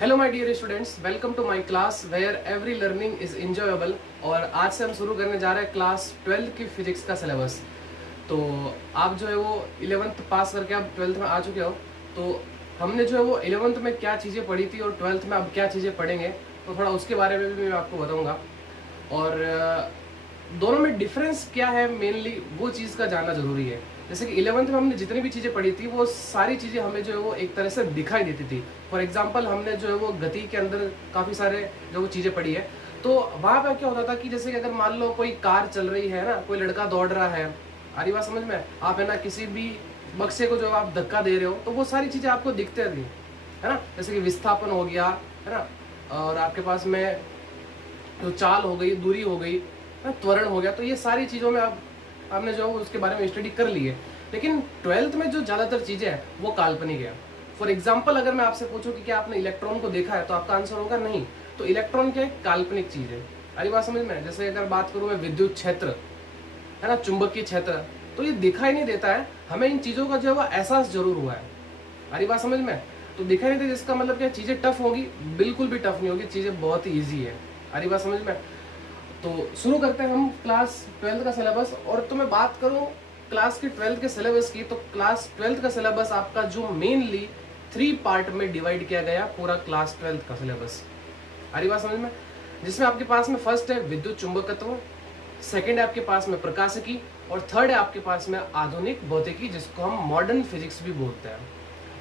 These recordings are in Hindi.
Hello my dear students, welcome to my class where every learning is enjoyable. और आज से हम शुरू करने जा रहे हैं क्लास 12 की फिजिक्स का सिलेबस। तो आप जो है वो 11th पास करके आप 12th में आ चुके हो। तो हमने जो है वो 11th में क्या चीज़ें पढ़ी थी और 12th में अब क्या चीज़ें पढ़ेंगे, तो थोड़ा उसके बारे में भी मैं आपको बताऊँगा। और दोनों में डिफरेंस क्या है मेनली वो चीज़ का जानना ज़रूरी है। जैसे कि 11th में हमने जितनी भी चीज़ें पढ़ी थी वो सारी चीज़ें हमें जो है वो एक तरह से दिखाई देती थी। फॉर एग्जांपल हमने जो है वो गति के अंदर काफ़ी सारे जो वो चीज़ें पढ़ी है। तो वहाँ पे क्या होता था कि जैसे कि अगर मान लो कोई कार चल रही है ना, कोई लड़का दौड़ रहा है, आ रही बात समझ में, आप है ना किसी भी बक्से को जो आप धक्का दे रहे हो तो वो सारी चीज़ें आपको दिखते थी, है ना। जैसे कि विस्थापन हो गया, है ना, और आपके पास में जो चाल हो गई, दूरी हो गई, त्वरण हो गया। तो ये सारी चीज़ों में आपने जो है उसके बारे में स्टडी कर ली है। लेकिन 12th में जो ज़्यादातर चीज़ें हैं वो काल्पनिक है। फॉर एग्जाम्पल अगर मैं आपसे पूछूं कि क्या आपने इलेक्ट्रॉन को देखा है, तो आपका आंसर होगा नहीं। तो इलेक्ट्रॉन क्या एक काल्पनिक चीज़ है। अरे बात समझ में। जैसे अगर बात करूँ मैं विद्युत क्षेत्र, है ना, चुंबकीय क्षेत्र, तो ये दिखाई नहीं देता है, हमें इन चीज़ों का जो है वो एहसास जरूर हुआ है। अरे बात समझ में। तो दिखाई नहीं देता जिसका मतलब क्या चीज़ें टफ होगी, बिल्कुल भी टफ नहीं होगी, चीज़ें बहुत ही ईजी है। अरे बात समझ में। तो शुरू करते हैं हम क्लास 12th का सिलेबस। और तो मैं बात करूं क्लास की 12th के सिलेबस की, तो क्लास 12th का सिलेबस आपका जो मेनली 3 पार्ट में डिवाइड किया गया पूरा क्लास 12th का सिलेबस। आ रही बात समझ में। जिसमें आपके पास में फर्स्ट है विद्युत चुंबकत्व, सेकंड है आपके पास में प्रकाशिकी, और थर्ड है आपके पास में आधुनिक भौतिकी, जिसको हम मॉडर्न फिजिक्स भी बोलते हैं।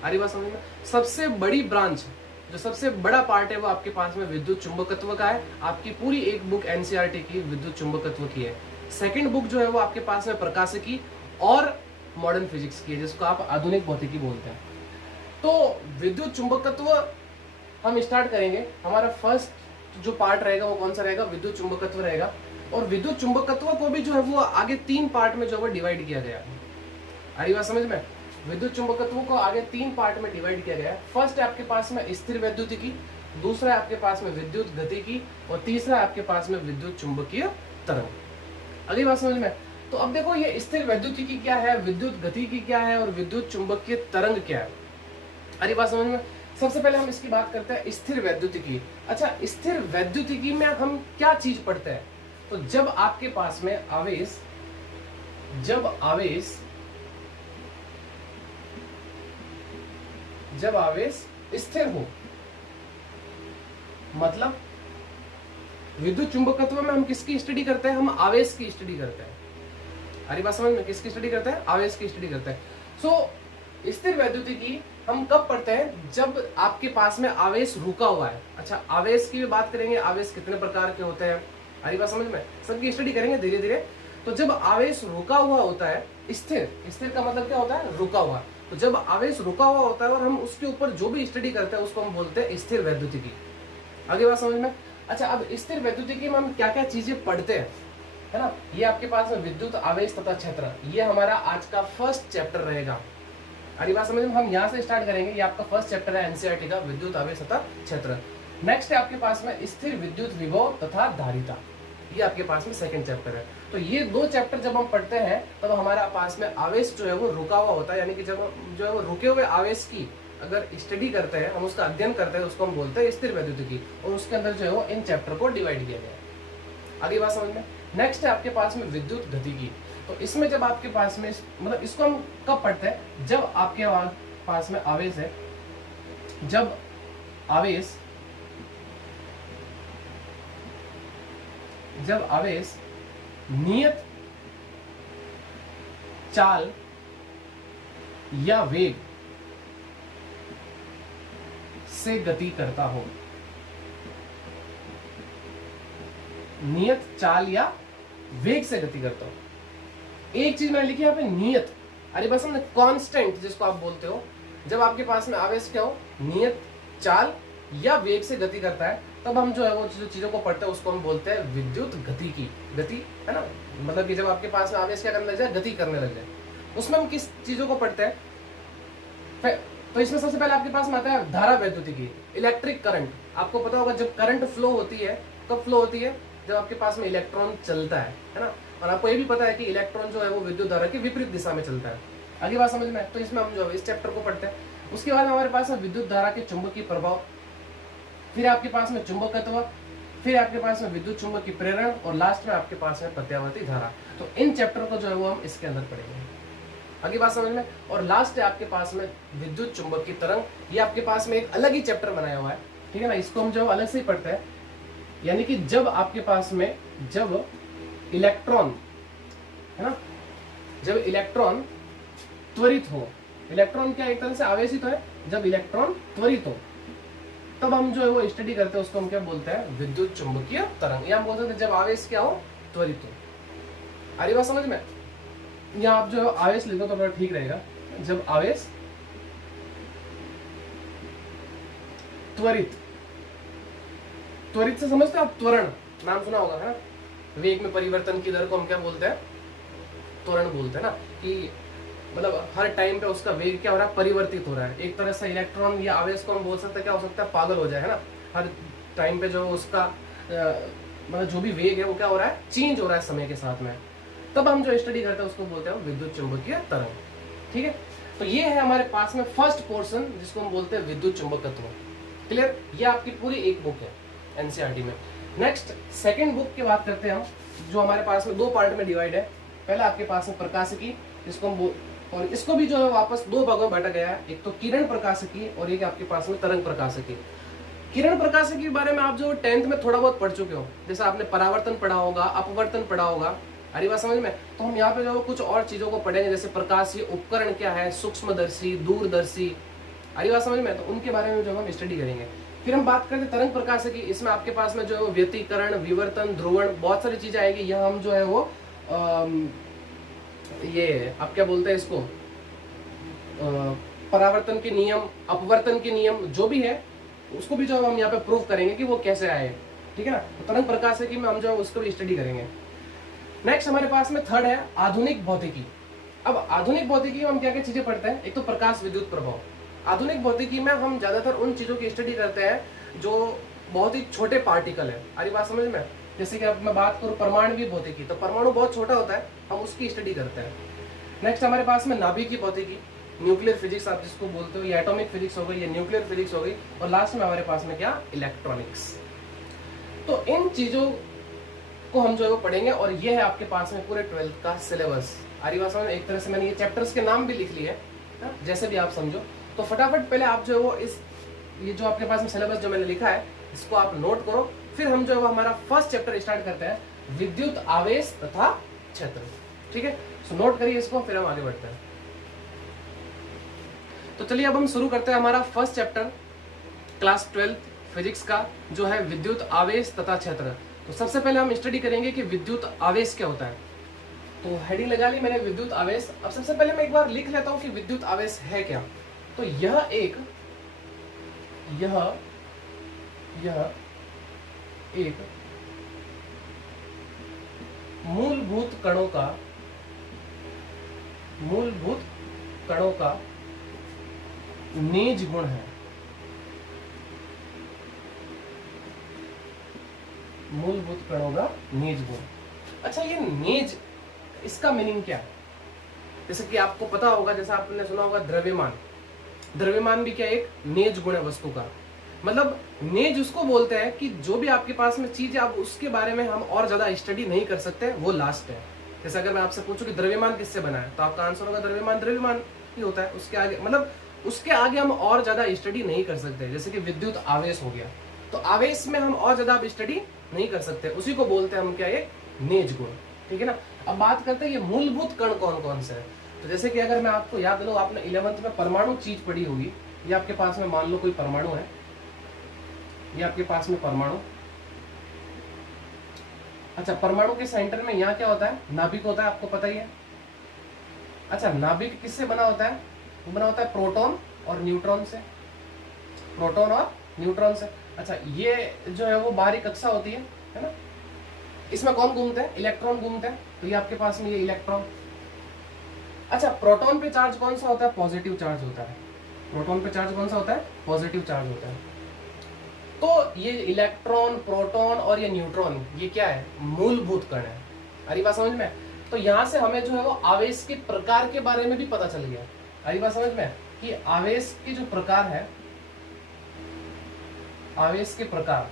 आ रही बात समझ में। सबसे बड़ी ब्रांच, जो सबसे बड़ा पार्ट है वो आपके पास में विद्युत चुंबकत्व का है। आपकी पूरी एक बुक एनसीईआरटी की विद्युत चुंबकत्व की है। सेकंड बुक जो है वो आपके पास में प्रकाशिकी और मॉडर्न फिजिक्स की है, जिसको आप आधुनिक भौतिकी बोलते हैं। तो विद्युत चुंबकत्व हम स्टार्ट करेंगे। हमारा फर्स्ट जो पार्ट रहेगा वो कौन सा रहेगा, विद्युत चुंबकत्व रहेगा। और विद्युत चुंबकत्व को भी जो है वो आगे 3 पार्ट में जो है डिवाइड किया गया है। आई बात समझ में। विद्युत चुंबकत्व को आगे 3 पार्ट में डिवाइड किया गया है। फर्स्ट है आपके पास में स्थिर वैद्युतिकी, दूसरा है आपके पास में विद्युत गतिकी, और तीसरा है आपके पास में विद्युत चुंबकीय तरंग। अगली बात समझ में। तो अब देखो ये स्थिर वैद्युतिकी क्या है, विद्युत गतिकी क्या है, और विद्युत चुंबकीय तरंग क्या है। अरे बात समझ में। सबसे पहले हम इसकी बात करते हैं स्थिर वैद्युतिकी। अच्छा, स्थिर वैद्युतिकी में हम क्या चीज पढ़ते हैं, तो जब आपके पास में आवेश स्थिर हो, मतलब विद्युत चुंबकत्व में हम किसकी स्टडी करते हैं, हम आवेश की स्टडी करते हैं। अरे बात समझ में, किसकी स्टडी करते हैं, आवेश की स्टडी करते हैं। सो स्थिर वैद्युतिकी हम कब पढ़ते हैं, जब आपके पास में आवेश रुका हुआ है। अच्छा, आवेश की भी बात करेंगे, आवेश कितने प्रकार के होते हैं, अरे बात समझ में, सबकी स्टडी करेंगे धीरे धीरे। तो जब आवेश रुका हुआ होता है, स्थिर का मतलब क्या होता है, रुका हुआ। तो जब आवेश रुका हुआ होता है और हम उसके ऊपर जो भी स्टडी करते हैं उसको हम बोलते हैं स्थिर वैद्युतिकी। आगे बात समझ में। अच्छा, अब स्थिर वैद्युतिकी में हम क्या क्या चीजें पढ़ते हैं, है ना। ये आपके पास में विद्युत आवेश तथा क्षेत्र, ये हमारा आज का फर्स्ट चैप्टर रहेगा। अरे बात समझ में। हम यहाँ से स्टार्ट करेंगे। ये आपका फर्स्ट चैप्टर है एनसीईआरटी का, विद्युत आवेश तथा क्षेत्र। नेक्स्ट है आपके पास में स्थिर विद्युत विभव तथा धारिता, ये आपके पास में सेकंड चैप्टर है। तो ये 2 चैप्टर जब हम पढ़ते हैं तब हमारा पास में आवेश जो है वो रुका हुआ होता है, यानी कि जब हम जो है वो रुके हुए आवेश की अगर स्टडी करते हैं, हम उसका अध्ययन करते हैं, उसको हम बोलते हैं स्थिर वैद्युतिकी। और उसके अंदर जो है वो इन चैप्टर को डिवाइड किया गया है। आगे बात समझ में। नेक्स्ट है आपके पास में विद्युत गतिकी। तो इसमें जब आपके पास में मतलब इसको हम कब पढ़ते हैं, जब आपके पास में आवेश है, जब आवेश नियत चाल या वेग से गति करता हो। नियत चाल या वेग से गति करता हो। एक चीज मैंने लिखी यहाँ पे, नियत। अरे बस हमने कांस्टेंट जिसको आप बोलते हो, जब आपके पास में आवेश क्या हो, नियत चाल या वेग से गति करता है, तब हम जो है वो जो चीजों को पढ़ते हैं उसको हम बोलते हैं विद्युत गतिकी। गति, है ना, मतलब कि जब आपके पास में आवेश क्या करने लग जाए, गति करने लग जाए, उसमें हम किस चीजों को पढ़ते हैं। तो इसमें सबसे पहले आपके पास में आता है धारा वैद्युतिकी, इलेक्ट्रिक करंट। आपको पता होगा जब करंट फ्लो होती है, कब फ्लो होती है, जब आपके पास में इलेक्ट्रॉन चलता है ना। और आपको ये भी पता है कि इलेक्ट्रॉन जो है वो विद्युत धारा की विपरीत दिशा में चलता है। आगे बात समझ में। तो इसमें हम जो है इस चैप्टर को पढ़ते हैं। उसके बाद हमारे पास है विद्युत धारा के चुंबकीय प्रभाव, फिर आपके पास में चुंबकत्व, फिर आपके पास में विद्युत चुंबक की प्रेरण, और लास्ट में आपके पास में प्रत्यावर्ती धारा। तो इन चैप्टर को जो है वो हम इसके अंदर पढ़ेंगे। अगली बात समझ में। और लास्ट है आपके पास में विद्युत चुंबक की तरंग। ये आपके पास में एक अलग ही चैप्टर बनाया हुआ है, ठीक है ना, इसको हम जो अलग से ही पढ़ते हैं। यानी कि जब आपके पास में जब इलेक्ट्रॉन, है ना, जब इलेक्ट्रॉन त्वरित हो, इलेक्ट्रॉन क्या एक तरह से आवेशित है, जब इलेक्ट्रॉन त्वरित हो तब हम जो है वो स्टडी करते हैं, उसको हम क्या बोलते हैं, विद्युत चुंबकीय तरंग। या हम बोलते हैं जब आवेश क्या हो, त्वरित हो। आ रही बात समझ में। यहाँ आप जो आवेश लिखो तो बड़ा ठीक रहेगा, जब आवेश त्वरित, त्वरित से समझते हो आप, त्वरण नाम सुना होगा, है ना, वेग में परिवर्तन की दर को हम क्या बोलते हैं, त्वरण बोलते हैं ना, कि मतलब हर टाइम पे उसका वेग क्या हो रहा है, परिवर्तित हो रहा है। एक तरह से इलेक्ट्रॉन या आवेश को हम बोल सकते हैं क्या हो सकता है, पागल हो जाए, है ना, हर टाइम पे जो उसका मतलब जो भी वेग है वो क्या हो रहा है, चेंज हो रहा है समय के साथ में। तब हम जो स्टडी करते हैं उसको बोलते हैं विद्युत चुंबकीय तरंग, ठीक है। तो ये है हमारे पास में फर्स्ट पोर्शन जिसको हम बोलते हैं विद्युत चुंबकत्व। क्लियर। ये आपकी पूरी एक बुक है एनसीईआरटी में। नेक्स्ट सेकंड बुक की बात करते हैं हम, जो हमारे पास में दो पार्ट में डिवाइड है। पहला आपके पास में प्रकाशिकी, जिसको हम और इसको भी जो है वापस दो भागों में बांटा गया है, एक तो किरण प्रकाशिकी और एक आपके पास में तरंग प्रकाशिकी। किरण प्रकाशिकी के बारे में आप जो 10th में थोड़ा बहुत पढ़ चुके हो, जैसे आपने परावर्तन पढ़ा होगा, अपवर्तन पढ़ा होगा, अरे बात समझ में। तो हम यहाँ पे जो कुछ और चीजों को पढ़ेंगे, जैसे प्रकाशीय उपकरण क्या है, सूक्ष्मदर्शी, दूरदर्शी, अरे बात समझ में, तो उनके बारे में जो हम स्टडी करेंगे। फिर हम बात करते हैं तरंग प्रकाशिकी, इसमें आपके पास में जो व्यतिकरण, विवर्तन, ध्रुवण, बहुत सारी चीजें आएगी। यह हम जो है वो ये आप क्या बोलते हैं इसको, परावर्तन के नियम, अपवर्तन के नियम जो भी है उसको भी जो हम यहाँ पे प्रूव करेंगे कि वो कैसे आए, ठीक है ना। तो तरंग प्रकाशिकी में हम जो है उसको भी स्टडी करेंगे। नेक्स्ट हमारे पास में थर्ड है आधुनिक भौतिकी। अब आधुनिक भौतिकी में हम क्या क्या चीजें पढ़ते हैं, एक तो प्रकाश विद्युत प्रभाव। आधुनिक भौतिकी में हम ज्यादातर उन चीजों की स्टडी करते हैं जो बहुत ही छोटे पार्टिकल है, अरे बात समझ में। जैसे कि अब मैं बात करूं परमाणु भौतिकी, तो परमाणु बहुत छोटा होता है, हम उसकी स्टडी करते हैं। नेक्स्ट हमारे पास में नाभिकीय भौतिकी, न्यूक्लियर फिजिक्स आप जिसको बोलते हो, ये एटॉमिक फिजिक्स हो गई, ये न्यूक्लियर फिजिक्स हो गई, और लास्ट में हमारे पास में क्या, इलेक्ट्रॉनिक्स। तो इन चीजों को हम जो है वो पढ़ेंगे, और ये है आपके पास में पूरे 12th का सिलेबस। आरी बात समझ में। एक तरह से मैंने ये चैप्टर्स के नाम भी लिख लिए हैं, जैसे भी आप समझो। तो फटाफट पहले आप जो है वो इस ये जो आपके पास में सिलेबस जो मैंने लिखा है इसको आप नोट करो, फिर हम जो है वो हमारा फर्स्ट चैप्टर स्टार्ट करते हैं, विद्युत आवेश तथा क्षेत्र, ठीक है। सो नोट करिए इसको, फिर हम आगे बढ़ते हैं। तो चलिए अब हम शुरू करते हैं हमारा first chapter class 12th physics का, जो है विद्युत आवेश तथा क्षेत्र। तो सबसे पहले हम स्टडी करेंगे कि विद्युत आवेश क्या होता है। तो हेडिंग लगा ली मैंने, विद्युत आवेश। अब सबसे पहले मैं एक बार लिख लेता हूं कि विद्युत आवेश है क्या। तो यह एक मूलभूत कणों का निज गुण है। मूलभूत कणों का निज गुण। अच्छा, ये निज, इसका मीनिंग क्या है? जैसे कि आपको पता होगा, जैसे आपने सुना होगा द्रव्यमान, द्रव्यमान भी क्या एक निज गुण है वस्तु का। मतलब निज उसको बोलते हैं कि जो भी आपके पास में चीज है, आप उसके बारे में हम और ज्यादा स्टडी नहीं कर सकते, वो लास्ट है। जैसे अगर मैं आपसे पूछूं कि द्रव्यमान किससे बना है, तो आपका आंसर होगा द्रव्यमान ही होता है। उसके आगे मतलब उसके आगे हम और ज्यादा स्टडी नहीं कर सकते। जैसे कि विद्युत आवेश हो गया, तो आवेश में हम और ज्यादा स्टडी नहीं कर सकते, उसी को बोलते हैं हम क्या, एक निज गुण, ठीक है ना। अब बात करते हैं ये मूलभूत कण कौन कौन से है। तो जैसे कि अगर मैं आपको याद लो, आपने 11th में परमाणु चीज पढ़ी होगी। ये आपके पास में मान लो कोई परमाणु है, ये आपके पास में परमाणु। अच्छा, परमाणु के सेंटर में यहाँ क्या होता है, नाभिक होता है, आपको पता ही है। अच्छा, नाभिक किससे बना होता है? वो बना होता है प्रोटॉन और न्यूट्रॉन से, प्रोटॉन और न्यूट्रॉन से। अच्छा, ये जो है वो बाहरी कक्षा होती है ना। इसमें कौन घूमते हैं? इलेक्ट्रॉन घूमते हैं। तो ये आपके पास में ये इलेक्ट्रॉन। अच्छा, प्रोटॉन पे चार्ज कौन सा होता है? पॉजिटिव चार्ज होता है। प्रोटॉन पे चार्ज कौन सा होता है? पॉजिटिव चार्ज होता है। तो ये इलेक्ट्रॉन, प्रोटॉन और ये न्यूट्रॉन, ये क्या है? मूलभूत कण है। अरे बात समझ में। तो यहाँ से हमें जो है वो आवेश के प्रकार के बारे में भी पता चल गया। अरे बात समझ में कि आवेश के जो प्रकार है, आवेश के प्रकार।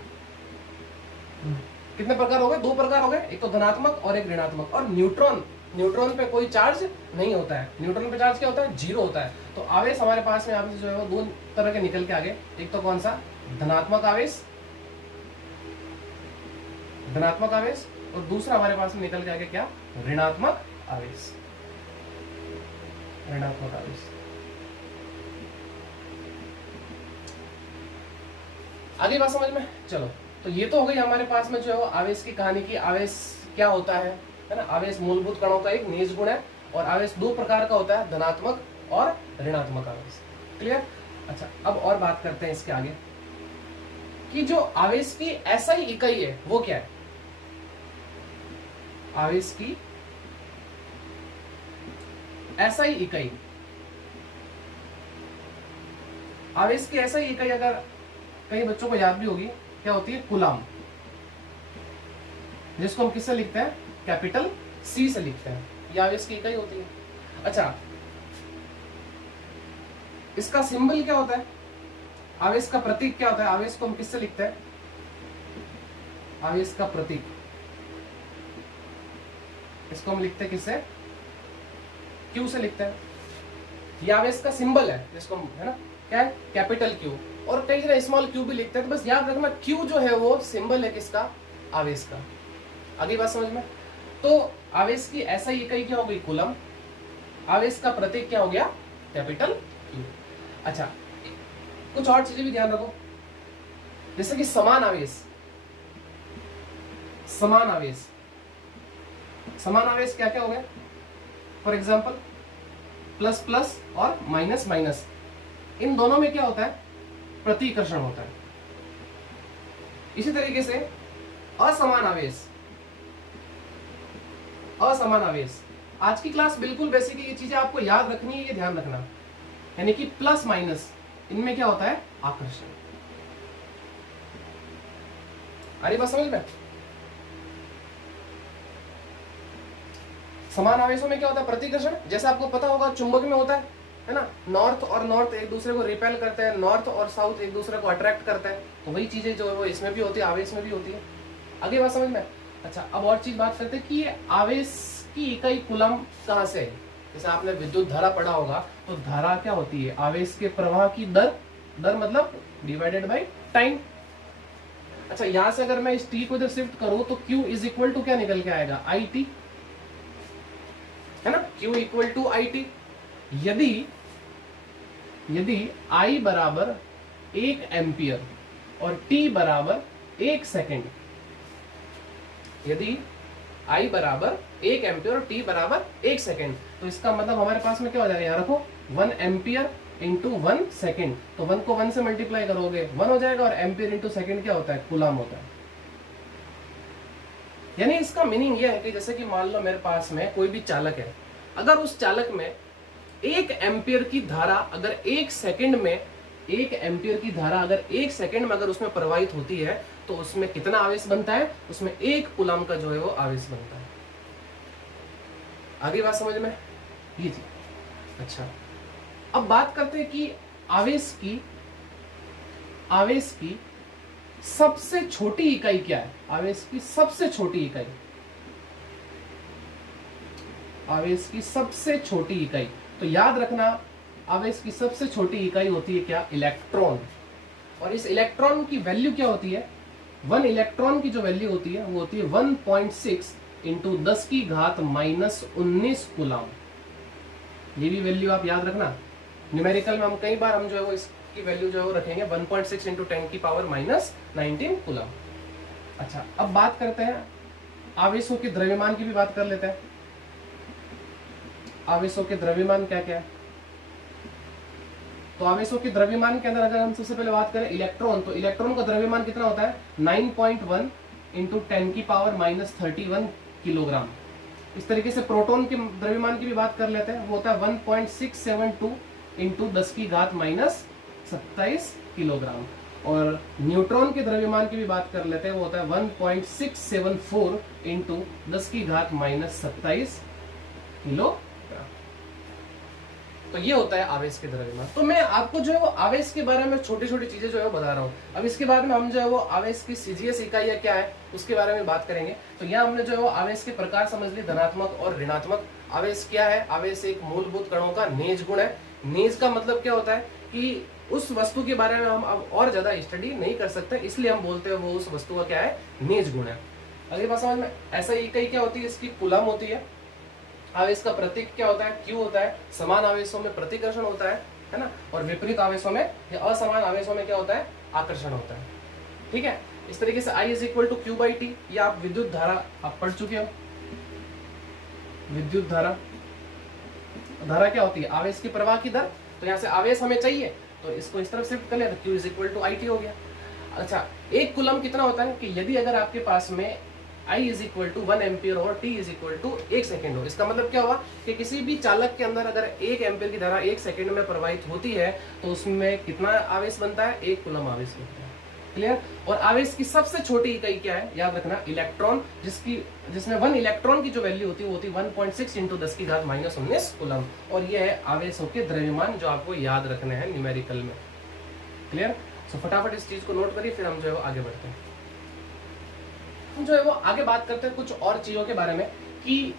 कितने प्रकार हो गए? 2 प्रकार हो गए, एक तो धनात्मक और एक ऋणात्मक। और न्यूट्रॉन, न्यूट्रॉन पे कोई चार्ज नहीं होता है। न्यूट्रॉन पे चार्ज क्या होता है? 0 होता है। तो आवेश हमारे पास में आवेश जो है वो 2 तरह के निकल के आगे। एक तो कौन सा? धनात्मक आवेश, धनात्मक आवेश। और दूसरा हमारे पास में निकल के आगे क्या? ऋणात्मक आवेश, ऋणात्मक आवेश। आगे बात समझ में? चलो, तो ये तो हो गई हमारे पास में जो है वो आवेश की कहानी की। आवेश क्या होता है ना? आवेश मूलभूत कणों का एक निज गुण है। और आवेश 2 प्रकार का होता है, धनात्मक और ऋणात्मक आवेश। क्लियर? अच्छा, अब और बात करते हैं इसके आगे कि जो आवेश की ऐसा ही इकाई है वो क्या है? आवेश की ऐसा ही इकाई, आवेश की ऐसा ही इकाई अगर कई बच्चों को याद भी होगी, क्या होती है? कूलाम, जिसको हम किससे लिखते हैं? कैपिटल C से लिखते हैं। ये आवेश की इकाई होती है। अच्छा, इसका सिंबल क्या होता है? आवेश का प्रतीक क्या होता है? आवेश को हम किससे लिखते हैं? आवेश का प्रतीक, इसको हम लिखते हैं किससे? Q से लिखते हैं। ये आवेश का सिंबल है, जिसको हम, है ना, क्या है? Capital Q। और कई जगह स्मॉल q भी लिखते हैं। तो बस याद रखना, Q जो है वो सिंबल है किसका? आवेश का। आगे बात समझ में? तो आवेश की ऐसा ही इकाई क्या हो गई? कूलम। आवेश का प्रतीक क्या हो गया? Capital Q। अच्छा, कुछ और चीजें भी ध्यान रखो, जैसे कि समान आवेश। समान आवेश, समान आवेश क्या क्या हो गया? फॉर एग्जाम्पल प्लस प्लस और माइनस माइनस, इन दोनों में क्या होता है? प्रतिकर्षण होता है। इसी तरीके से असमान आवेश, असमान आवेश। आज की क्लास बिल्कुल बेसिक है, ये चीजें आपको याद रखनी है, ये ध्यान रखना। यानी कि प्लस माइनस, इनमें क्या होता है? आकर्षण। आ रही बात समझ में? समान आवेशों में क्या होता है? प्रतिकर्षण। जैसे आपको पता होगा चुंबक में होता है ना, नॉर्थ और नॉर्थ एक दूसरे को रिपेल करते हैं, नॉर्थ और साउथ एक दूसरे को अट्रैक्ट करते हैं। तो वही चीजें जो है वो इसमें भी होती है, आवेश में भी होती है। आगे बात समझ में? अच्छा, अब और चीज बात करते हैं कि ये आवेश की इकाई कूलम कहां से है। जैसे आपने विद्युत धारा पढ़ा होगा, तो धारा क्या होती है? आवेश के प्रवाह की दर, दर मतलब डिवाइडेड बाई टाइम। अच्छा, यहां से अगर मैं इस टी को इधर शिफ्ट करूं तो Q इज इक्वल टू क्या निकल के आएगा? IT, है ना? Q equal to IT। यदि I बराबर 1 एम्पियर और T बराबर 1 सेकेंड, यदि I बराबर 1 एम्पियर और T बराबर 1 सेकेंड, तो इसका मतलब हमारे पास में क्या हो जाएगा? यहाँ रखो 1 एम्पियर इंटू 1 सेकेंड। तो 1 को 1 से मल्टीप्लाई करोगे 1 हो जाएगा, और एम्पियर इंटू सेकेंड क्या होता है? कूलाम होता है। यानी इसका मीनिंग यह है कि जैसे कि मान लो मेरे पास में कोई भी चालक है, अगर उस चालक में 1 एम्पियर की धारा अगर 1 सेकेंड में, 1 एम्पियर की धारा अगर 1 सेकेंड में अगर उसमें प्रवाहित होती है, तो उसमें कितना आवेश बनता है? उसमें 1 कूलम का जो है वो आवेश बनता है। आगे बात समझ में? ये जी। अच्छा, अब बात करते हैं कि आवेश की सबसे छोटी इकाई क्या है? आवेश की सबसे छोटी इकाई, आवेश की सबसे छोटी इकाई, तो याद रखना आवेश की सबसे छोटी इकाई होती है क्या? इलेक्ट्रॉन। और इस इलेक्ट्रॉन की वैल्यू क्या होती है? 1 इलेक्ट्रॉन की जो वैल्यू होती है वो होती है 1.6 इंटू 10 की घात -19 कूलम। ये भी वैल्यू आप याद रखना। न्यूमेरिकल में हम कई बार हम जो है वो इसकी वैल्यू जो है वो रखेंगे 1.6 इंटू 10 की पावर -19 कूलम। अच्छा, अब बात करते हैं आवेशों के द्रव्यमान की भी बात कर लेते हैं। आवेशों के द्रव्यमान क्या क्या है? तो आवेशों के द्रव्यमान के अंदर अगर हम सबसे पहले बात करें इलेक्ट्रॉन, तो इलेक्ट्रॉन का द्रव्यमान कितना होता है? 9.1 इंटू 10 की पावर -31 किलोग्राम। इस तरीके से प्रोटॉन के द्रव्यमान की भी बात कर लेते हैं, वो होता है 1.672 इंटू 10 की घात -27 किलोग्राम। और न्यूट्रॉन के द्रव्यमान की भी बात कर लेते हैं, वो होता है 1.674 इंटू 10 की घात -27 किलोग्राम। तो ये होता है आवेश के द्रव्यमान। तो मैं आपको जो है वो आवेश के बारे में छोटी छोटी चीजें जो है वो बता रहा हूँ। अब इसके बाद में हम जो है वो आवेश की सीजीएस इकाइयाँ क्या है उसके बारे में बात करेंगे। तो यहाँ हमने जो है वो आवेश के प्रकार समझ लिए, धनात्मक और ऋणात्मक। आवेश क्या है? आवेश एक मूलभूत कणों का नेज गुण है। नेज का मतलब क्या होता है कि उस वस्तु के बारे में हम अब और ज्यादा स्टडी नहीं कर सकते, इसलिए हम बोलते हैं वो उस वस्तु का क्या है, नेज गुण है। अगली बात समझ में, ऐसा इकाई क्या होती है, इसकी कूलम होती है। आवेश का प्रतीक क्या होता है, क्यू होता है। समान आवेशों में प्रतिकर्षण होता है ना, और विपरीत आवेशों में या असमान आवेशों में क्या होता है, आकर्षण होता है। ठीक है, इस तरीके से I is equal to Q by T. ये आप विद्युत धारा आप पढ़ चुके हो। विद्युत धारा, धारा क्या होती है, आवेश की प्रवाह की दर। तो यहाँ से आवेश हमें चाहिए तो इसको इस तरफ शिफ्ट कर लिया तो Q is equal to I T हो गया। अच्छा, एक कूलम कितना होता है कि यदि अगर आपके पास में I is equal to 1 ampere और T is equal to 1 second हो, इसका मतलब क्या हुआ कि किसी भी चालक के अंदर अगर 1 एम्पियर की धारा 1 सेकेंड में प्रवाहित होती है तो उसमें कितना आवेश बनता है, 1 कूलम आवेश बनता है। क्लियर। और आवेश की सबसे छोटी इकाई क्या है, याद रखना, इलेक्ट्रॉन, जिसमें 1 इलेक्ट्रॉन की जो वैल्यू होती है वो होती है 1.6 इंटू 10 की घात -19 कूलम। और ये है आवेशों के द्रव्यमान जो आपको याद रखने हैं न्यूमेरिकल में। क्लियर। सो फटाफट इस चीज को नोट करिए, फिर हम जो है आगे बढ़ते हैं। हम जो है वो आगे बात करते हैं कुछ और चीजों के बारे में कि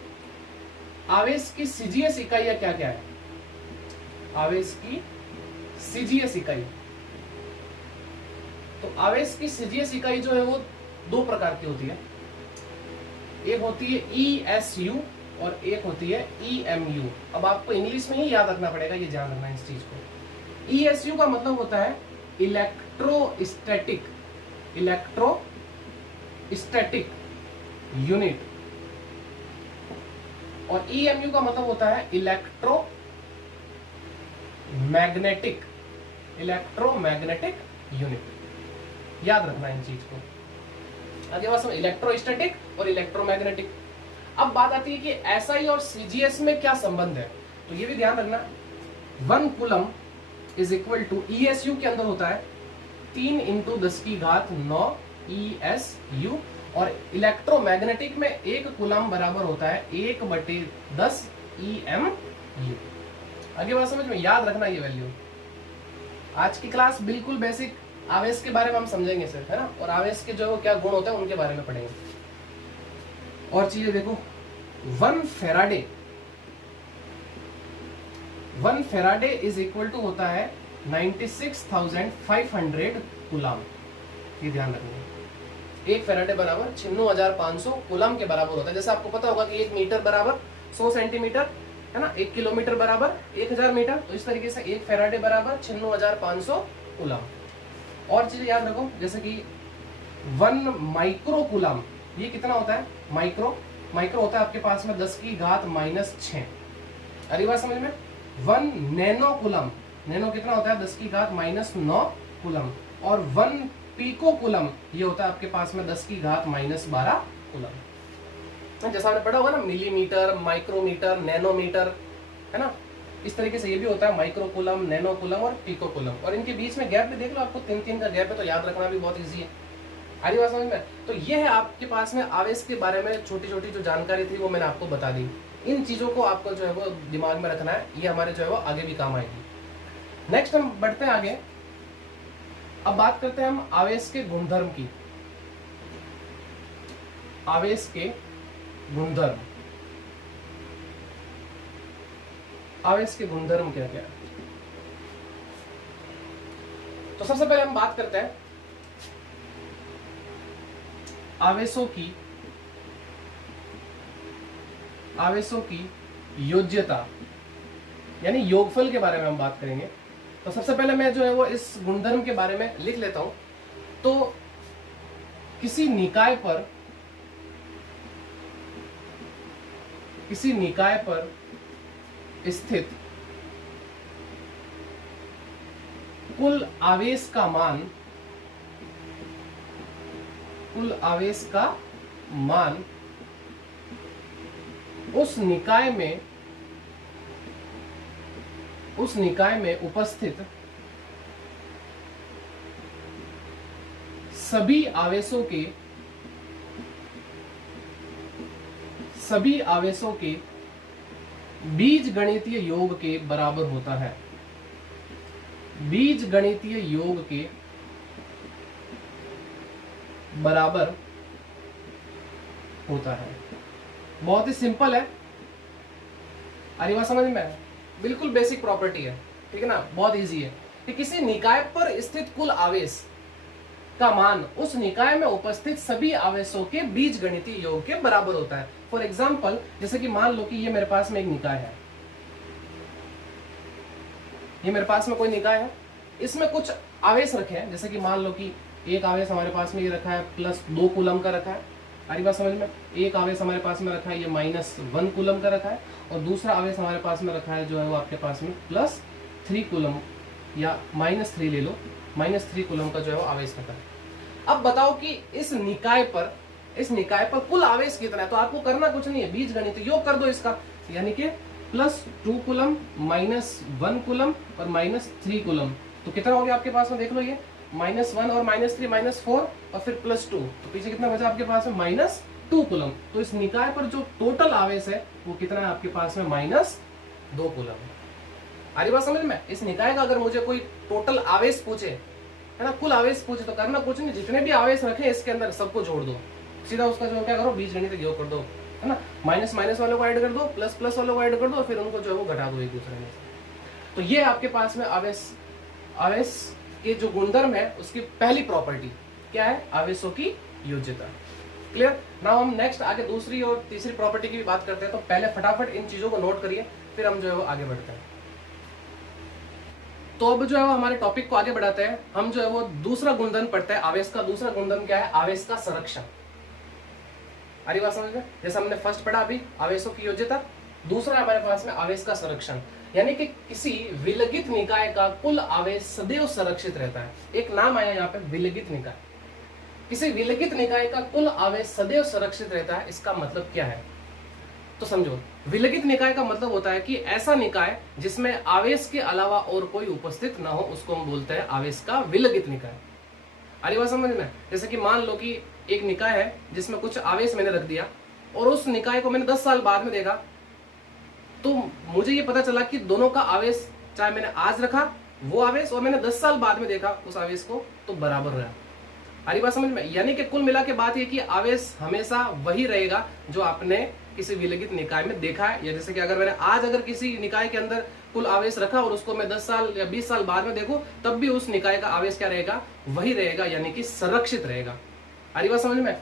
आवेश की सीजीएस इकाइयां क्या क्या है। आवेश की सीजीएस इकाई, तो आवेश की सीजीएस इकाई जो है वो 2 प्रकार की होती है। एक होती है ESU और एक होती है EMU। अब आपको इंग्लिश में ही याद रखना पड़ेगा, ये ध्यान रखना इस चीज को। ESU का मतलब होता है इलेक्ट्रोस्टैटिक, इलेक्ट्रोस्टैटिक यूनिट, और EMU का मतलब होता है इलेक्ट्रोमैग्नेटिक यूनिट। याद रखना इन चीज को। आगे बात समझ, इलेक्ट्रोस्टैटिक और इलेक्ट्रोमैग्नेटिक। अब बात आती है कि SI और CGS में क्या संबंध है, तो ये भी ध्यान रखना। 1 coulomb is equal to ESU के अंदर होता है 3 इंटू 10 की घात 9 ESU, और इलेक्ट्रोमैग्नेटिक में 1 कूलम बराबर होता है 1/10 EMU। आगे बात समझ में, याद रखना ये वैल्यू। आज की क्लास बिल्कुल बेसिक आवेश के बारे में हम समझेंगे सिर्फ, है ना, और आवेश के जो क्या गुण होते हैं उनके बारे में पढ़ेंगे। और चीजें देखो, 1 फेराडे इज इक्वल टू होता है 96,500 कूलम। ये ध्यान रखना, 1 फेराडे बराबर 96,500 कूलम के बराबर होता है। जैसे आपको पता होगा कि 1 मीटर बराबर 100 सेंटीमीटर, है ना, 1 किलोमीटर बराबर 1000 मीटर। तो इस तरीके से 1 फेराडे बराबर 96,500 कूलम। और चीजें याद रखो, जैसे कि 1 माइक्रो कूलम, ये कितना होता है, माइक्रो होता है आपके पास में 10 की घात -6। अरे बात समझ में। 1 नैनो कूलम, नैनो कितना होता है, 10 की घात -9 कूलम। और 1 पीको कूलम, ये होता है आपके पास में 10 की घात -12 कूलम। जैसा आपने पढ़ा होगा ना, मिलीमीटर, माइक्रोमीटर, नैनोमीटर, है ना, इस तरीके से ये भी होता है माइक्रो कूलम, नैनो कूलम और पीको कूलम। और इनके बीच में गैप भी देख लो, आपको 3 का गैप है, तो याद रखना भी बहुत इजी है। आगे बात समझ में। तो ये है आपके पास में आवेश के बारे में छोटी छोटी जो जानकारी थी वो मैंने आपको बता दी। इन चीजों को आपको जो है वो दिमाग में रखना है, ये हमारे जो है वो आगे भी काम आएगी। नेक्स्ट हम बढ़ते हैं आगे। अब बात करते हैं हम आवेश के गुणधर्म की। आवेश के गुणधर्म, आवेश के गुणधर्म क्या क्या है। तो सबसे पहले हम बात करते हैं आवेशों की योज्यता, यानी योगफल के बारे में हम बात करेंगे। तो सबसे पहले मैं जो है वो इस गुणधर्म के बारे में लिख लेता हूं। तो किसी निकाय पर स्थित कुल आवेश का मान उस निकाय में उपस्थित सभी आवेशों के बीज गणितीय योग के बराबर होता है। बीज गणितीय योग के बराबर होता है। बहुत ही सिंपल है। अरे बात समझ में? बिल्कुल बेसिक प्रॉपर्टी है, ठीक है ना, बहुत इजी है कि किसी निकाय पर स्थित कुल आवेश का मान उस निकाय में उपस्थित सभी आवेशों के बीज गणितीय योग के बराबर होता है। फॉर एग्जाम्पल, जैसे कि मान लो कि ये मेरे पास में एक निकाय है, ये मेरे पास में कोई निकाय है, इसमें कुछ आवेश रखे हैं, जैसे कि मान लो कि एक आवेश हमारे पास में ये रखा है +2 कूलम का रखा है। सारी बात समझ में? एक आवेश हमारे पास में रखा है ये -1 कूलम का रखा है, और दूसरा आवेश हमारे पास में रखा है जो है वो आपके पास में +3 कूलम या -3 ले लो, -3 कूलम का जो है वो आवेश रखा है। अब बताओ कि इस निकाय पर कुल आवेश कितना है? तो आपको करना कुछ नहीं है, बीज गणित योग कर दो इसका, यानी कि +2 कूलम, -1 कूलम और -3 कूलम। तो कितना हो गया आपके पास में? देख लो, ये -1 और -3 -4 और फिर +2, तो पीछे कितना बचा आपके पास में? -2 कूलम। तो इस निकाय पर जो टोटल आवेश है वो कितना है आपके पास में? -2 कूलम। आ रही बात समझ में? इस निकाय का अगर मुझे कोई टोटल आवेश पूछे, है ना, कुल आवेश पूछे, तो करना कुछ नहीं, जितने भी आवेश रखे इसके अंदर सबको जोड़ दो, सीधा उसका जो क्या करो, बीज गणित योग कर दो, है ना, माइनस माइनस वालों को ऐड कर दो, प्लस प्लस वालों को ऐड कर दो, फिर उनको जो है वो घटा दो एक दूसरे में। तो ये आपके पास में आवेश के जो गुणधर्म है उसकी पहली प्रॉपर्टी क्या है? आवेशों की योज्यता। क्लियर? नाउ हम नेक्स्ट आगे दूसरी और तीसरी प्रॉपर्टी की भी बात करते हैं। तो पहले फटाफट इन चीजों को नोट करिए, फिर हम जो है वो आगे बढ़ते हैं। तो अब जो है वो हमारे टॉपिक को आगे बढ़ाते हैं। हम जो है वो दूसरा गुणधर्म पढ़ते हैं आवेश का। दूसरा गुणधर्म क्या है? आवेश का संरक्षण। अरे बात समझ में? जैसे हमने फर्स्ट पढ़ा अभी आवेशों की योज्यता, दूसरा हमारे पास में आवेश का संरक्षण, यानी कि किसी विलगित निकाय का कुल आवेश सदैव संरक्षित रहता है। एक नाम आया यहाँ पे, विलगित निकाय। किसी विलगित निकाय का कुल आवेश सदैव संरक्षित रहता है, इसका मतलब क्या है? तो समझो, विलगित निकाय का मतलब होता है कि ऐसा निकाय जिसमें आवेश के अलावा और कोई उपस्थित ना हो, उसको हम बोलते हैं आवेश का विलगित निकाय। अरे बात समझ में? जैसे कि मान लो कि एक निकाय है जिसमें कुछ आवेश मैंने रख दिया, और उस निकाय को मैंने 10 साल बाद में देखा, तो मुझे ये पता चला कि दोनों का आवेश, चाहे मैंने आज रखा वो आवेश और मैंने 10 साल बाद में देखा उस आवेश को, तो बराबर रहा। अरे बात समझ में? यानी कि कुल मिला के बात ये कि आवेश हमेशा वही रहेगा जो आपने किसी विलगित निकाय में देखा है। या जैसे कि अगर मैंने आज अगर किसी निकाय के अंदर कुल आवेश रखा और उसको मैं 10 साल या 20 साल बाद में देखूं, तब भी उस निकाय का आवेश क्या रहेगा? वही रहेगा, यानी कि संरक्षित रहेगा। अरे बात समझ में?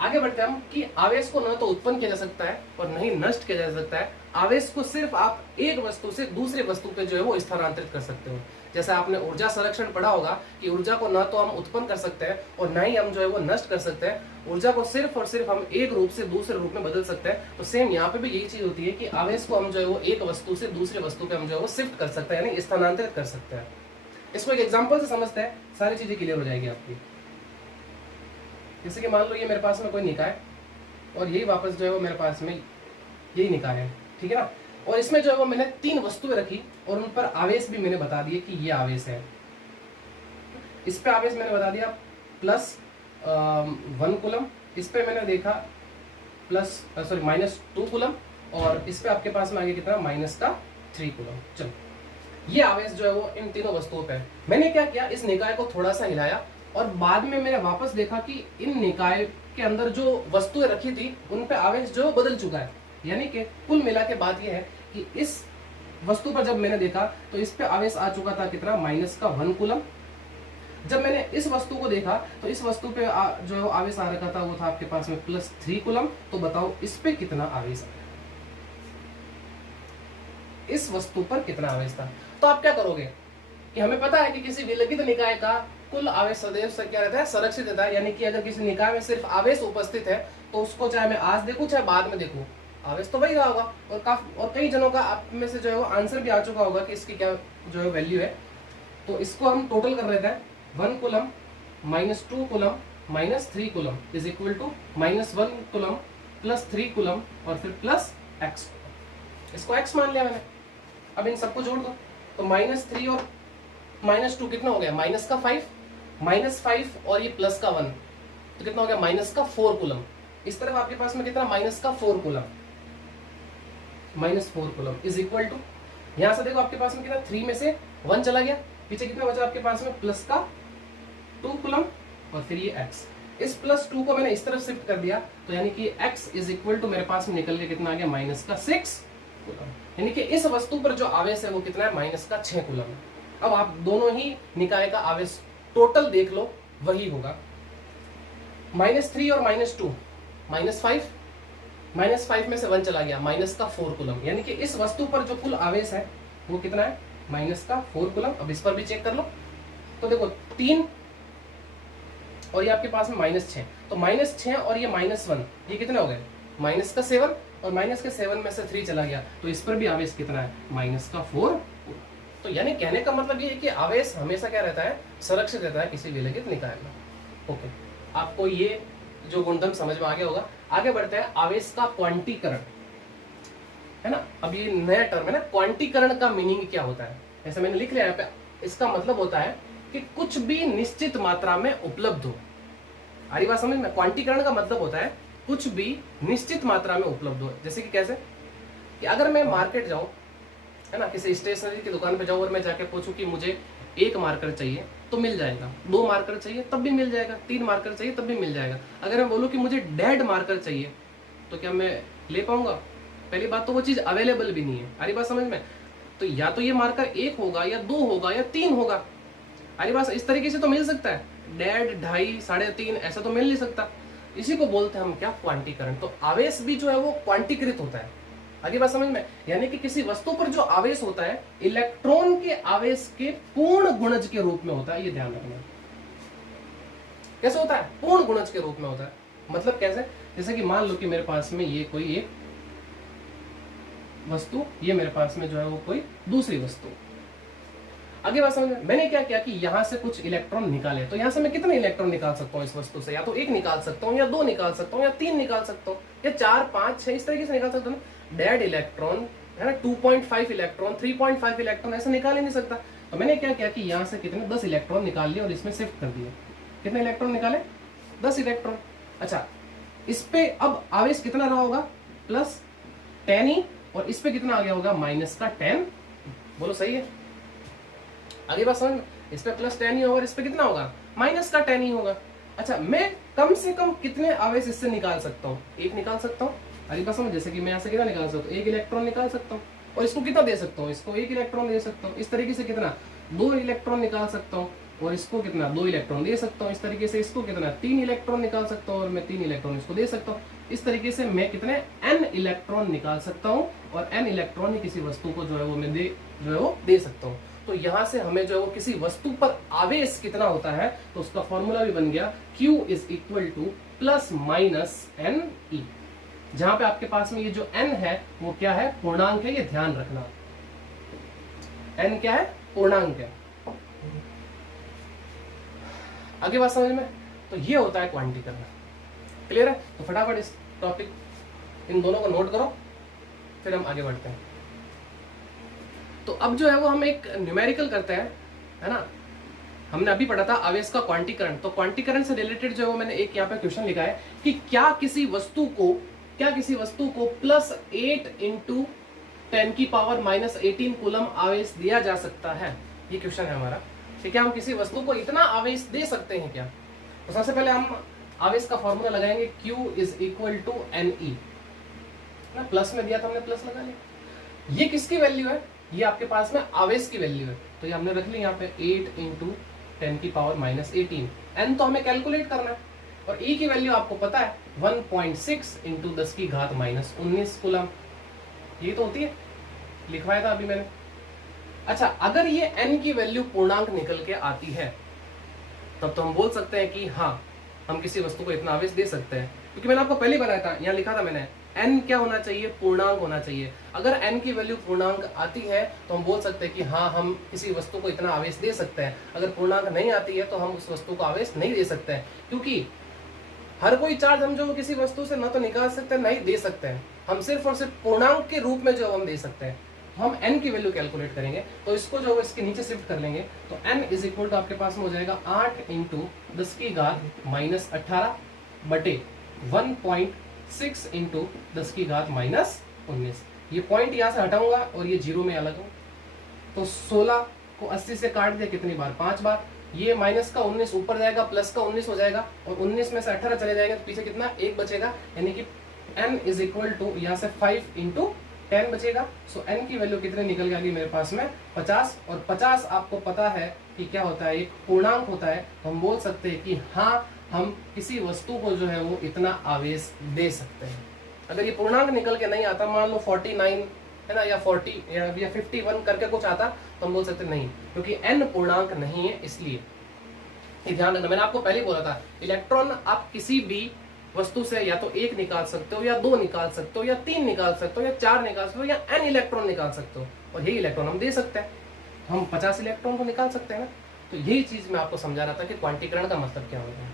आगे बढ़ते हैं हम कि आवेश को न तो उत्पन्न किया जा सकता है और न ही नष्ट किया जा सकता है। आवेश को सिर्फ आप एक वस्तु से दूसरी वस्तु पे जो है वो स्थानांतरित कर सकते हो। जैसे आपने ऊर्जा संरक्षण पढ़ा होगा कि ऊर्जा को न तो हम उत्पन्न कर सकते हैं और न ही हम जो है वो नष्ट कर सकते हैं। ऊर्जा को सिर्फ और सिर्फ हम एक रूप से दूसरे रूप में बदल सकते हैं। तो सेम यहाँ पे भी यही चीज होती है कि आवेश को हम जो है वो एक वस्तु से दूसरे वस्तु पे हम जो है वो शिफ्ट कर सकते हैं, यानी स्थानांतरित कर सकते हैं। इसको एक एग्जाम्पल से समझते हैं, सारी चीजें क्लियर हो जाएगी आपकी। जैसे कि मान लो ये मेरे पास में कोई निकाय, और यही वापस जो है वो मेरे पास में यही निकाय है, ठीक है ना, और इसमें जो है वो मैंने 3 वस्तुएं रखी और उन पर आवेश भी मैंने बता दिए कि ये आवेश है। इस पे आवेश मैंने बता दिया +1 कूलम, इस पे मैंने देखा -2 कूलम, और इस पे आपके पास में आगे कितना? -3 कूलम। चलो, ये आवेश जो है वो इन तीनों वस्तुओं पे है। मैंने क्या किया, इस निकाय को थोड़ा सा हिलाया और बाद में मैंने वापस देखा कि इन निकाय के अंदर जो वस्तुएं रखी थी उन पे आवेश जो बदल चुका है। यानी कि कुल मिला के बात यह है कि इस वस्तु पर जब मैंने देखा तो इस पे आवेश आ चुका था कितना? -1 कूलम। जब मैंने इस वस्तु को देखा तो इस वस्तु पे जो आवेश आ रखा था वो था आपके पास में +3 कूलम। तो बताओ इस पे कितना आवेश आया? इस वस्तु पर कितना आवेश था? तो आप क्या करोगे कि हमें पता है कि किसी विलगित निकाय का कुल आवेश सदैव से क्या रहता है? संरक्षित रहता है। यानी कि अगर किसी निकाय में सिर्फ आवेश उपस्थित है तो उसको चाहे मैं आज देखूं चाहे बाद में देखूं, आवेश तो वही रहा होगा। और कई जनों का आप में से जो है वो आंसर भी आ चुका होगा कि इसकी क्या जो है वैल्यू है। तो इसको हम टोटल कर लेते हैं। 1 coulomb -2 coulomb -3 coulomb is equal to -1 coulomb +3 coulomb और फिर +x। इसको x मान लिया मैंने। अब इन सबको जोड़ दो तो -3 और -2 कितना हो गया? -5, -5 और ये +1 तो कितना हो गया? -4 कूलम। इस तरफ आपके पास में कितना? -4 coulomb. -4 coulomb is equal to, यहां से देखो आपके पास में कितना 3 में से 1 चला गया, पीछे कितना बचा आपके पास में प्लस का 2 कूलम और फिर ये x। इस +2 को मैंने इस तरफ शिफ्ट कर दिया तो यानी कि x इज इक्वल टू मेरे पास में निकल के कितना आ गया -6 कूलम, यानी कि इस वस्तु पर जो आवेश है वो कितना है -6 कूलम है। अब आप दोनों ही निकाय का आवेश टोटल देख लो, वही होगा -3 और -2 -5, -5 में से 1 चला गया -4 कूलम, यानी कि इस वस्तु पर जो कुल आवेश है वो कितना है -4 कूलम। अब इस पर भी चेक कर लो तो देखो 3 और ये आपके पास में -6, तो -6 और ये -1 ये कितने हो गए -7, और -7 में से 3 चला गया तो इस पर भी आवेश कितना है -4। तो यानी कहने का मतलब ये है कि आवेश हमेशा क्या रहता है, संरक्षित रहता है किसी विलगित निकाय में। ओके, आपको ये जो गुणधर्म समझ में आ गया होगा। आगे बढ़ते हैं, आवेश का क्वांटीकरण, है ना। अब ये नया टर्म है ना, क्वांटीकरण का मीनिंग क्या होता है, ऐसा मैंने लिख लिया यहाँ पे। इसका मतलब होता है कि कुछ भी निश्चित मात्रा में उपलब्ध हो। आरी बात समझ में, क्वांटीकरण का मतलब होता है कुछ भी निश्चित मात्रा में उपलब्ध हो। जैसे कि कैसे, कि अगर मैं मार्केट जाऊं, है ना, किसी स्टेशनरी की दुकान पे जाऊं और मैं जाके पूछूं कि मुझे 1 मार्कर चाहिए तो मिल जाएगा, 2 मार्कर चाहिए तब भी मिल जाएगा, 3 मार्कर चाहिए तब भी मिल जाएगा। अगर मैं बोलूं कि मुझे डेड मार्कर चाहिए तो क्या मैं ले पाऊंगा? पहली बात तो वो चीज अवेलेबल भी नहीं है। आरी बात समझ में, तो या तो ये मार्कर 1 होगा या 2 होगा या 3 होगा। आरी बात, इस तरीके से तो मिल सकता है, डेढ़, 2.5, 3.5 ऐसा तो मिल नहीं सकता। इसी को बोलते हैं हम क्या, क्वांटीकरण। तो आवेश भी जो है वो क्वांटीकृत होता है। आगे बात समझ में, यानी कि किसी वस्तु पर जो आवेश होता है इलेक्ट्रॉन के आवेश के पूर्ण गुणज के रूप में होता है, ये ध्यान रखना। कैसे होता है? पूर्ण गुणज के रूप में होता है। मतलब कैसे? जैसे कि मान लो कि मेरे पास में ये कोई एक वस्तु, ये मेरे पास में जो है वो कोई दूसरी वस्तु। आगे बात समझ में, मैंने क्या किया कि यहां से कुछ इलेक्ट्रॉन निकाले, तो यहां से मैं कितने इलेक्ट्रॉन निकाल सकता हूं इस वस्तु से? या तो 1 निकाल सकता हूं, या 2 निकाल सकता हूं, या 3 निकाल सकता हूं, या 4, 5, 6 इस तरीके से निकाल सकता हूं। डेड इलेक्ट्रॉन, है ना, 2.5 इलेक्ट्रॉन, 3.5 इलेक्ट्रॉन ऐसे निकाल ही नहीं सकता। तो मैंने क्या किया कि यहां से कितने 10 इलेक्ट्रॉन निकाल लिए और इसमें शिफ्ट कर दिए। कितने इलेक्ट्रॉन निकाले? 10 इलेक्ट्रॉन। अच्छा, इस पे अब आवेश कितना रहा होगा? +10 ही, और इस पे कितना आ गया होगा? -10। बोलो सही है? आगे बात समझ, इस पे +10 ही होगा और इस पे कितना होगा? -10 ही होगा। अच्छा, मैं कम से कम कितने आवेश इससे निकाल सकता हूँ? 1 निकाल सकता हूँ। आगे बात समझ, जैसे कि मैं यहाँ से कितना निकाल सकता हूँ? 1 इलेक्ट्रॉन निकाल सकता हूँ। और इसको कितना दे सकता हूँ? इसको 1 इलेक्ट्रॉन दे सकता हूँ। इस तरीके से कितना? 2 इलेक्ट्रॉन निकाल सकता हूँ, और इसको कितना? 2 इलेक्ट्रॉन दे सकता हूँ। इस तरीके से इसको कितना? 3 इलेक्ट्रॉन निकाल सकता हूँ, और मैं 3 इलेक्ट्रॉन इसको दे सकता हूँ। इस तरीके से मैं कितने n इलेक्ट्रॉन निकाल सकता हूँ, और n इलेक्ट्रॉन ही किसी वस्तु को जो है वो मैं दे सकता हूँ। तो यहां से हमें जो है वो किसी वस्तु पर आवेश कितना होता है, तो उसका फॉर्मूला भी बन गया Q is equal to +-NE। जहां पे आपके पास में ये जो n है वो क्या है? पूर्णांक है, ये ध्यान रखना। n क्या है? पूर्णांक है। आगे बात समझ में, तो ये होता है क्वांटीकरण। क्लियर है? तो फटाफट इस टॉपिक, इन दोनों को नोट करो, फिर हम आगे बढ़ते हैं। तो अब जो है वो हम एक न्यूमेरिकल करते हैं, है ना। हमने अभी पढ़ा था आवेश का क्वांटीकरण, तो क्वांटीकरण से रिलेटेड जो है वो मैंने एक यहाँ पे क्वेश्चन लिखा है कि क्या किसी वस्तु को +8 × 10⁻−18 कूलम आवेश दिया जा सकता है? ये क्वेश्चन है हमारा कि क्या हम किसी वस्तु को इतना आवेश दे सकते हैं क्या? तो सबसे पहले हम आवेश का फॉर्मूला लगाएंगे, Q is equal to NE। ना प्लस में दिया था हमने, प्लस लगा लिया। ये किसकी वैल्यू है? ये आपके पास में आवेश की वैल्यू है, तो ये हमने रख ली यहाँ पे 8 × 10⁻−18। n तो हमें कैलकुलेट करना है, और E की वैल्यू आपको पता है 1.6 × 10⁻−19 कूलम। ये तो होती है, लिखवाया था अभी मैंने। अच्छा, अगर ये n की वैल्यू पूर्णांक निकल के आती है तब तो हम बोल सकते हैं कि हाँ, हम किसी वस्तु को इतना आवेश दे सकते हैं, क्योंकि मैंने आपको पहले बताया था, यहाँ लिखा था मैंने, n क्या होना चाहिए? पूर्णांक होना चाहिए। अगर n की वैल्यू पूर्णांक आती है तो हम बोल सकते हैं कि हाँ, हम किसी वस्तु को इतना आवेश दे सकते हैं। अगर पूर्णांक नहीं आती है तो हम उस वस्तु को आवेश नहीं दे सकते हैं, क्योंकि हर कोई चार्ज हम जो किसी वस्तु से न तो निकाल सकते हैं, नहीं दे सकते हैं। हम सिर्फ और सिर्फ पूर्णांक के रूप में जो हम दे सकते हैं। हम n की वैल्यू कैलकुलेट करेंगे, तो इसको जो इसके नीचे शिफ्ट कर लेंगे, तो n इज इक्वल टू आपके पास में हो जाएगा 8 × 10⁻−18 बटे 1.6 × 10⁻−19। ये पॉइंट यहाँ से हटाऊंगा और ये 0 में अलग हो, तो 16 को 80 से काट दिया कितनी बार, 5 बार। ये माइनस का 19 ऊपर जाएगा, प्लस का 19 हो जाएगा, और 19 में से 18 चले जाएगा तो पीछे कितना 1 बचेगा, यानी कि n इज इक्वल टू यहाँ से 5 इंटू 10 बचेगा। सो n की वैल्यू कितने निकल के आ गई मेरे पास में 50, और 50 आपको पता है कि क्या होता है, एक पूर्णांक होता है। तो हम बोल सकते हैं कि हाँ, हम किसी वस्तु को जो है वो इतना आवेश दे सकते हैं। अगर ये पूर्णांक निकल के नहीं आता, मान लो 49 है ना, या 40 या 51 करके कुछ आता, तो हम बोल सकते नहीं, क्योंकि n पूर्णांक नहीं है, इसलिए ये ध्यान रखना। मैंने आपको पहले बोला था, इलेक्ट्रॉन आप किसी भी वस्तु से या तो 1 निकाल सकते हो, या 2 निकाल सकते हो, या 3 निकाल सकते हो, या 4 निकाल सकते हो, या n इलेक्ट्रॉन निकाल सकते हो, और यही इलेक्ट्रॉन हम दे सकते हैं। हम 50 इलेक्ट्रॉन को निकाल सकते हैं ना। तो यही चीज मैं आपको समझा रहा था कि क्वांटीकरण का मतलब क्या होता है,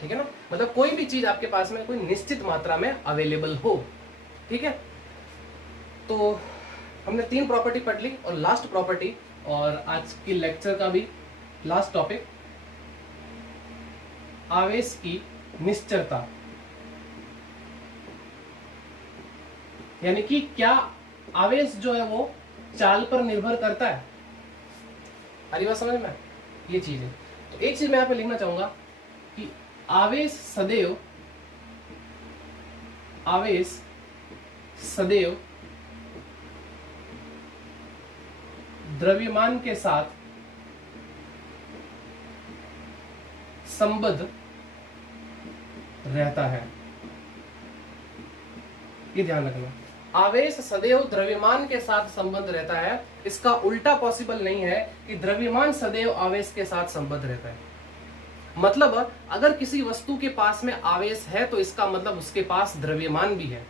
ठीक है ना। मतलब कोई भी चीज आपके पास में कोई निश्चित मात्रा में अवेलेबल हो, ठीक है। तो हमने 3 प्रॉपर्टी पढ़ ली, और लास्ट प्रॉपर्टी और आज की लेक्चर का भी लास्ट टॉपिक, आवेश की निश्चलता, यानी कि क्या आवेश जो है वो चाल पर निर्भर करता है। हरी बात समझ में, ये चीज है। तो एक चीज मैं यहां पे लिखना चाहूंगा कि आवेश सदैव द्रव्यमान के साथ संबद्ध रहता है। ये ध्यान रखना, आवेश सदैव द्रव्यमान के साथ संबद्ध रहता है। इसका उल्टा पॉसिबल नहीं है कि द्रव्यमान सदैव आवेश के साथ संबद्ध रहता है। मतलब अगर किसी वस्तु के पास में आवेश है तो इसका मतलब उसके पास द्रव्यमान भी है।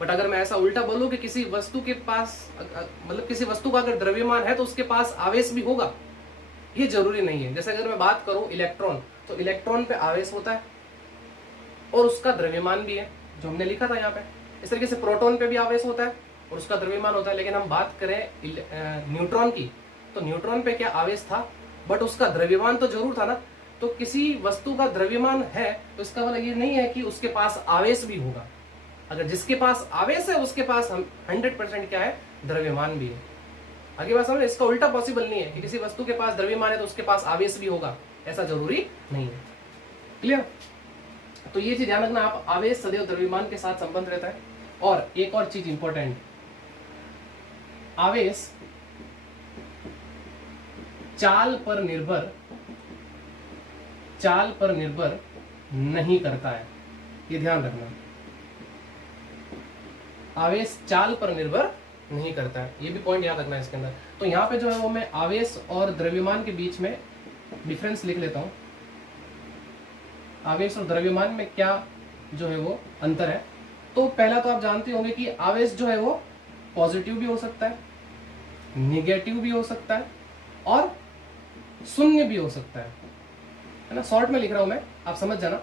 बट अगर मैं ऐसा उल्टा बोलूं कि किसी वस्तु के पास, मतलब किसी वस्तु का अगर द्रव्यमान है तो उसके पास आवेश भी होगा, ये जरूरी नहीं है। जैसे अगर मैं बात करूं इलेक्ट्रॉन, तो इलेक्ट्रॉन पे आवेश होता है और उसका द्रव्यमान भी है, जो हमने लिखा था यहाँ पे। इस तरीके से प्रोटॉन पे भी आवेश होता है और उसका द्रव्यमान होता है। लेकिन हम बात करें न्यूट्रॉन की, तो न्यूट्रॉन पे क्या आवेश था, बट उसका द्रव्यमान तो जरूर था ना। तो किसी वस्तु का द्रव्यमान है तो इसका मतलब ये नहीं है कि उसके पास आवेश भी होगा। अगर जिसके पास आवेश है उसके पास हम 100% क्या है, द्रव्यमान भी है। आगे बात समझ, इसका उल्टा पॉसिबल नहीं है कि किसी वस्तु के पास द्रव्यमान है तो उसके पास आवेश भी होगा, ऐसा जरूरी नहीं है। क्लियर। तो ये चीज ध्यान रखना, आप आवेश सदैव द्रव्यमान के साथ संबंध रहता है। और एक और चीज इंपॉर्टेंट, आवेश चाल पर निर्भर नहीं करता है, ये ध्यान रखना। आवेश चाल पर निर्भर नहीं करता है, ये भी पॉइंट याद रखना है इसके अंदर। तो यहां पे जो है वो मैं आवेश और द्रव्यमान के बीच में डिफरेंस लिख लेता हूं। आवेश और द्रव्यमान में क्या जो है वो अंतर है। तो पहला तो आप जानते होंगे कि आवेश जो है वो पॉजिटिव भी हो सकता है, निगेटिव भी हो सकता है, और शून्य भी हो सकता है ना। शॉर्ट में लिख रहा हूं मैं, आप समझ जाना।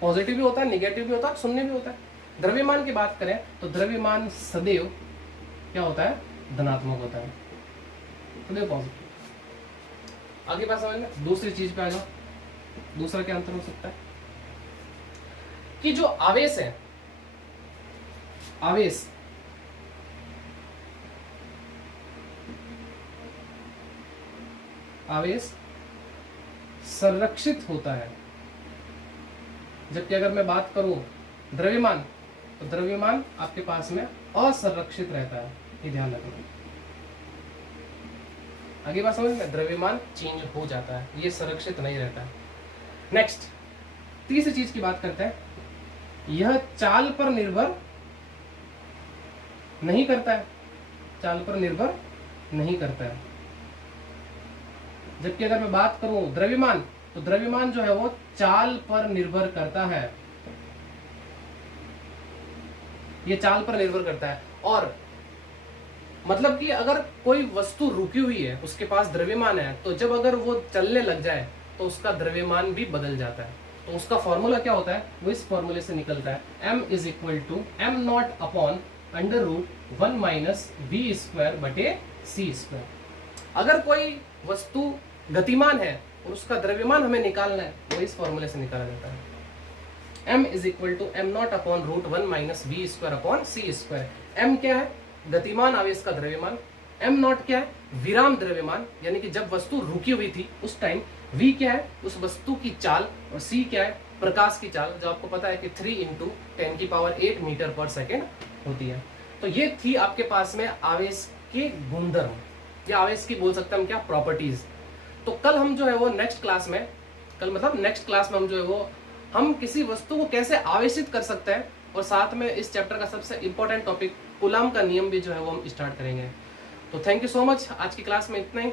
पॉजिटिव भी होता है, निगेटिव भी होता है, शून्य भी होता है। द्रव्यमान की बात करें तो द्रव्यमान सदैव क्या होता है, धनात्मक होता है, सदैव पॉजिटिव। आगे बात समझ में। दूसरी चीज पे आ जाओ, दूसरा क्या अंतर हो सकता है कि जो आवेश है, आवेश संरक्षित होता है, जबकि अगर मैं बात करूं द्रव्यमान, तो द्रव्यमान आपके पास में असंरक्षित रहता है, ये ध्यान रखना। आगे बात समझ में, द्रव्यमान चेंज हो जाता है, ये संरक्षित नहीं रहता है। नेक्स्ट, तीसरी चीज की बात करते हैं, यह चाल पर निर्भर नहीं करता है, चाल पर निर्भर नहीं करता है। जबकि अगर मैं बात करूं द्रव्यमान, तो द्रव्यमान जो है वो चाल पर निर्भर करता है, ये चाल पर निर्भर करता है। और मतलब कि अगर कोई वस्तु रुकी हुई है, उसके पास द्रव्यमान है, तो जब अगर वो चलने लग जाए तो उसका द्रव्यमान भी बदल जाता है। तो उसका फॉर्मूला क्या होता है, वो इस फॉर्मूले से निकलता है, m is equal to m0 upon under root 1 minus v square बटे सी स्क्वायर। अगर कोई वस्तु गतिमान है और उसका द्रव्यमान हमें निकालना है, वो इस फॉर्मूले से निकाला जाता है, m is equal to m0 upon root 1 minus v square upon c square. m क्या है, गतिमान आवेश का द्रव्यमान, एम नॉट क्या है, विराम द्रव्यमान यानी कि जब वस्तु रुकी हुई थी उस टाइम, वी क्या है, उस वस्तु की चाल, और सी क्या है, प्रकाश की चाल, जो आपको पता है कि 3 × 10⁸ मीटर पर सेकेंड होती है। तो ये थी आपके पास में आवेश के गुणधर्म, या आवेश की बोल सकते हैं हम क्या, प्रॉपर्टीज। तो कल हम जो है वो नेक्स्ट क्लास में, कल मतलब नेक्स्ट क्लास में हम जो है वो हम किसी वस्तु को कैसे आवेशित कर सकते हैं, और साथ में इस चैप्टर का सबसे इंपॉर्टेंट टॉपिक कूलम का नियम भी जो है वो हम स्टार्ट करेंगे। तो थैंक यू सो मच, आज की क्लास में इतना ही।